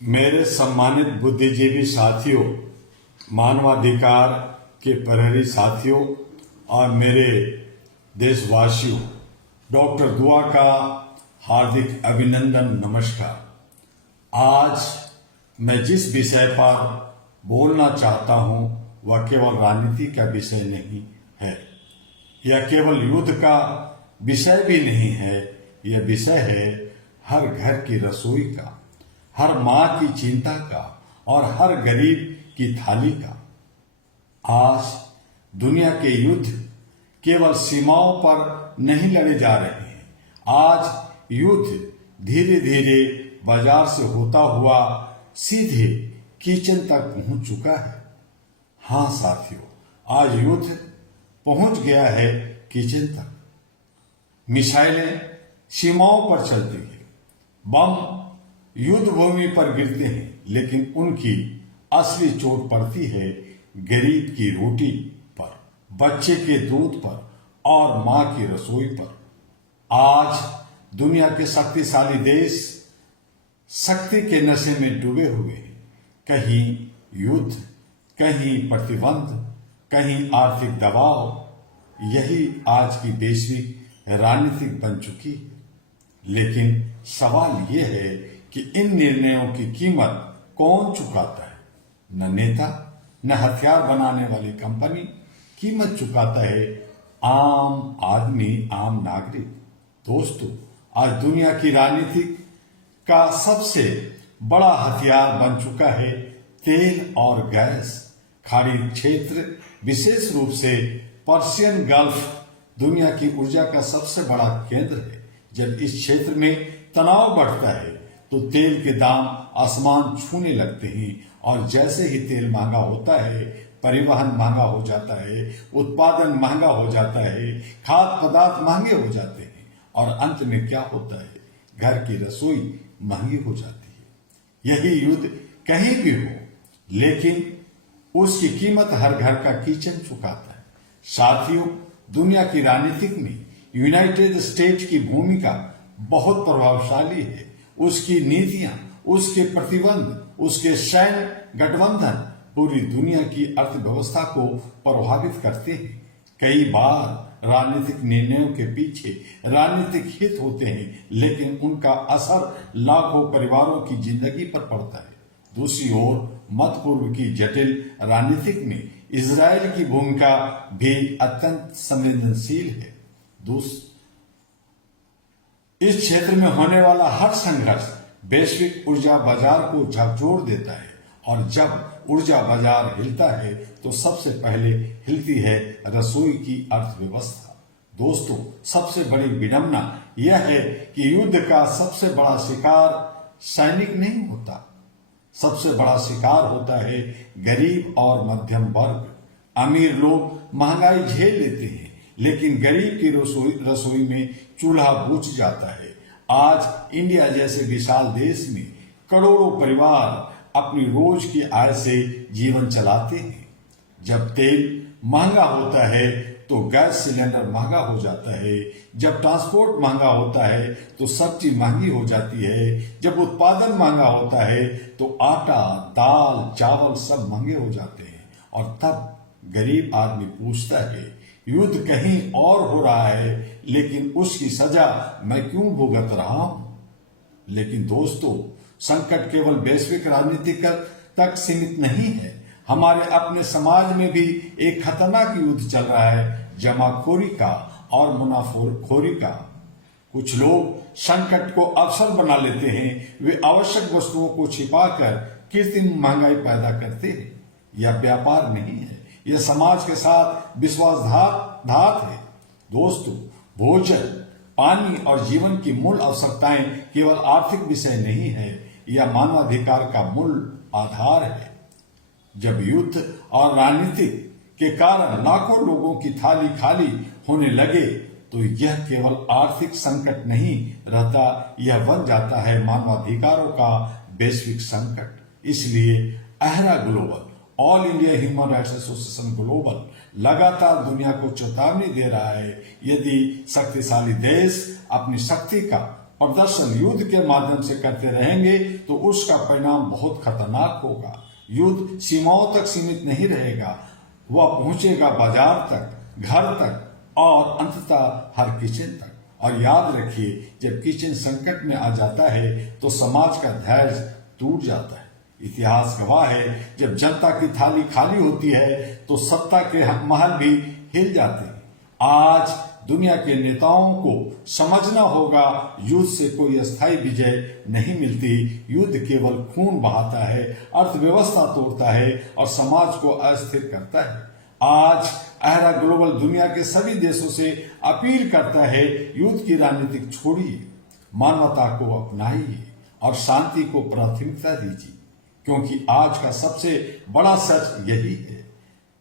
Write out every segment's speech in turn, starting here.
मेरे सम्मानित बुद्धिजीवी साथियों, मानवाधिकार के प्रहरी साथियों और मेरे देशवासियों, डॉक्टर दुआ का हार्दिक अभिनंदन, नमस्कार। आज मैं जिस विषय पर बोलना चाहता हूं वह केवल राजनीति का विषय नहीं है, यह केवल युद्ध का विषय भी नहीं है। यह विषय है हर घर की रसोई का, हर माँ की चिंता का और हर गरीब की थाली का। आज दुनिया के युद्ध केवल सीमाओं पर नहीं लड़े जा रहे हैं। आज युद्ध धीरे धीरे बाजार से होता हुआ सीधे किचन तक पहुंच चुका है। हाँ साथियों, आज युद्ध पहुंच गया है किचन तक। मिसाइलें सीमाओं पर चलती है, बम युद्ध भूमि पर गिरते हैं, लेकिन उनकी असली चोट पड़ती है गरीब की रोटी पर, बच्चे के दूध पर और मां की रसोई पर। आज दुनिया के शक्तिशाली देश शक्ति के नशे में डूबे हुए हैं। कहीं युद्ध, कहीं प्रतिबंध, कहीं आर्थिक दबाव। यही आज की वैश्विक राजनीतिक बन चुकी है। लेकिन सवाल यह है कि इन निर्णयों की कीमत कौन चुकाता है? न नेता, न हथियार बनाने वाली कंपनी। कीमत चुकाता है आम आदमी, आम नागरिक। दोस्तों, आज दुनिया की राजनीति का सबसे बड़ा हथियार बन चुका है तेल और गैस। खाड़ी क्षेत्र, विशेष रूप से पर्शियन गल्फ, दुनिया की ऊर्जा का सबसे बड़ा केंद्र है। जब इस क्षेत्र में तनाव बढ़ता है तो तेल के दाम आसमान छूने लगते हैं, और जैसे ही तेल महंगा होता है, परिवहन महंगा हो जाता है, उत्पादन महंगा हो जाता है, खाद्य पदार्थ महंगे हो जाते हैं, और अंत में क्या होता है? घर की रसोई महंगी हो जाती है। यही युद्ध कहीं भी हो, लेकिन उसकी कीमत हर घर का किचन चुकाता है। साथियों, दुनिया की राजनीतिक में यूनाइटेड स्टेट्स की भूमिका बहुत प्रभावशाली है। उसकी नीतियां, उसके प्रतिबंध, उसके सैन्य गठबंधन पूरी दुनिया की अर्थव्यवस्था को प्रभावित करते हैं। कई बार राजनीतिक निर्णयों के पीछे राजनीतिक हित होते हैं, लेकिन उनका असर लाखों परिवारों की जिंदगी पर पड़ता है। दूसरी ओर मध्य पूर्व की जटिल राजनीतिक में इजराइल की भूमिका भी अत्यंत संवेदनशील है। इस क्षेत्र में होने वाला हर संघर्ष वैश्विक ऊर्जा बाजार को झकझोर देता है, और जब ऊर्जा बाजार हिलता है तो सबसे पहले हिलती है रसोई की अर्थव्यवस्था। दोस्तों, सबसे बड़ी विडंबना यह है कि युद्ध का सबसे बड़ा शिकार सैनिक नहीं होता। सबसे बड़ा शिकार होता है गरीब और मध्यम वर्ग। अमीर लोग महंगाई झेल लेते हैं, लेकिन गरीब की रसोई में चूल्हा बुझ जाता है। आज इंडिया जैसे विशाल देश में करोड़ों परिवार अपनी रोज की आय से जीवन चलाते हैं। जब तेल महंगा होता है तो गैस सिलेंडर महंगा हो जाता है। जब ट्रांसपोर्ट महंगा होता है तो सब्जी महंगी हो जाती है। जब उत्पादन महंगा होता है तो आटा, दाल, चावल सब महंगे हो जाते हैं। और तब गरीब आदमी पूछता है, युद्ध कहीं और हो रहा है, लेकिन उसकी सजा मैं क्यों भुगत रहा हूं? लेकिन दोस्तों, संकट केवल वैश्विक राजनीति तक सीमित नहीं है। हमारे अपने समाज में भी एक खतरनाक युद्ध चल रहा है, जमाखोरी का और मुनाफाखोरी का। कुछ लोग संकट को अवसर बना लेते हैं। वे आवश्यक वस्तुओं को छिपाकर कृत्रिम महंगाई पैदा करते हैं। यह व्यापार नहीं है, यह समाज के साथ विश्वासघात है। दोस्तों, भोजन, पानी और जीवन की मूल आवश्यकताएं केवल आर्थिक विषय नहीं है, यह मानवाधिकार का मूल आधार है। जब युद्ध और राजनीति के कारण लाखों लोगों की थाली खाली होने लगे तो यह केवल आर्थिक संकट नहीं रहता, यह बन जाता है मानवाधिकारों का वैश्विक संकट। इसलिए अहरा global, all India human rights association global लगातार दुनिया को चेतावनी दे रहा है, यदि शक्तिशाली देश अपनी शक्ति का प्रदर्शन युद्ध के माध्यम से करते रहेंगे तो उसका परिणाम बहुत खतरनाक होगा। युद्ध सीमाओं तक सीमित नहीं रहेगा, वह पहुंचेगा बाजार तक, घर तक और अंततः हर किचन तक। और याद रखिए, जब किचन संकट में आ जाता है तो समाज का धैर्य टूट जाता है। इतिहास गवाह है, जब जनता की थाली खाली होती है तो सत्ता के महल भी हिल जाते हैं। आज दुनिया के नेताओं को समझना होगा, युद्ध से कोई अस्थायी विजय नहीं मिलती। युद्ध केवल खून बहाता है, अर्थव्यवस्था तोड़ता है और समाज को अस्थिर करता है। आज अहरा ग्लोबल दुनिया के सभी देशों से अपील करता है, युद्ध की राजनीतिक छोड़िए, मानवता को अपनाइए और शांति को प्राथमिकता दीजिए, क्योंकि आज का सबसे बड़ा सच यही है।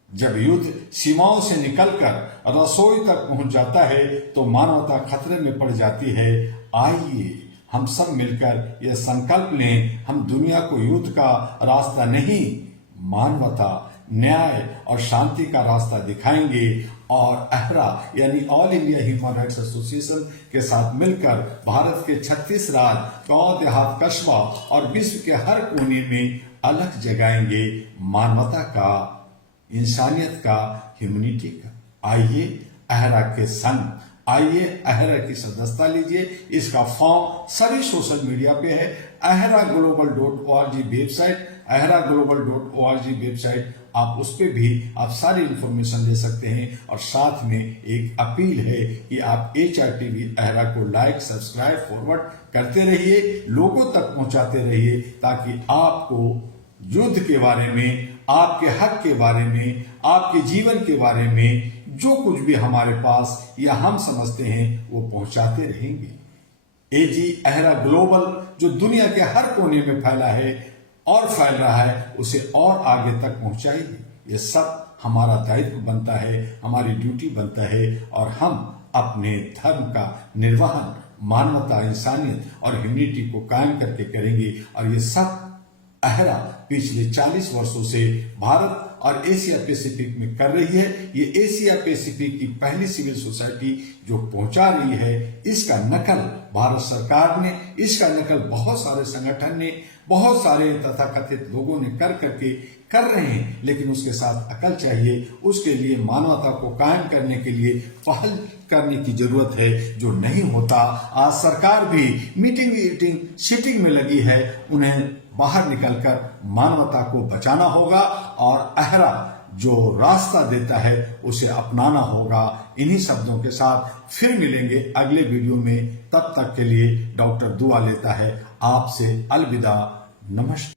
जब युद्ध सीमाओं से निकलकर रसोई तक पहुंच जाता है तो मानवता खतरे में पड़ जाती है। आइए हम सब मिलकर यह संकल्प लें, हम दुनिया को युद्ध का रास्ता नहीं, मानवता, न्याय और शांति का रास्ता दिखाएंगे और अहरा यानी all India human rights association के साथ मिलकर भारत के 36 राज्य, गांव, देहात, कस्बा और विश्व के हर कोने में अलग जगाएंगे मानवता का, इंसानियत का, ह्यूमैनिटी का। आइए अहरा के संग, आइए अहरा की सदस्यता लीजिए। इसका फॉर्म सभी सोशल मीडिया पे है। ahraglobal.org वेबसाइट, ahraglobal.org वेबसाइट, आप उस पे भी आप सारी इंफॉर्मेशन ले सकते हैं। और साथ में एक अपील है कि आप HRTV अहरा को लाइक, सब्सक्राइब, फॉरवर्ड करते रहिए, लोगों तक पहुंचाते रहिए, ताकि आपको युद्ध के बारे में, आपके हक के बारे में, आपके जीवन के बारे में जो कुछ भी हमारे पास या हम समझते हैं वो पहुंचाते रहेंगे। AG अहरा ग्लोबल जो दुनिया के हर कोने में फैला है और फैल रहा है, उसे और आगे तक पहुंचाइए। ये सब हमारा दायित्व बनता है, हमारी ड्यूटी बनता है और हम अपने धर्म का निर्वहन मानवता, इंसानियत और ह्यूमैनिटी को कायम करके करेंगे। और ये सब अहरा पिछले 40 वर्षों से भारत और एशिया पैसिफिक में कर रही है। ये एशिया पैसिफिक की पहली सिविल सोसाइटी जो पहुंचा रही है, इसका नकल भारत सरकार ने, इसका नकल बहुत सारे संगठन ने, बहुत सारे तथाकथित लोगों ने कर रहे हैं। लेकिन उसके साथ अकल चाहिए, उसके लिए मानवता को कायम करने के लिए पहल करने की जरूरत है, जो नहीं होता। आज सरकार भी मीटिंग सिटिंग में लगी है, उन्हें बाहर निकलकर मानवता को बचाना होगा और अहरा जो रास्ता देता है उसे अपनाना होगा। इन्हीं शब्दों के साथ फिर मिलेंगे अगले वीडियो में। तब तक के लिए डॉक्टर दुआ लेता है आपसे अलविदा, नमस्कार।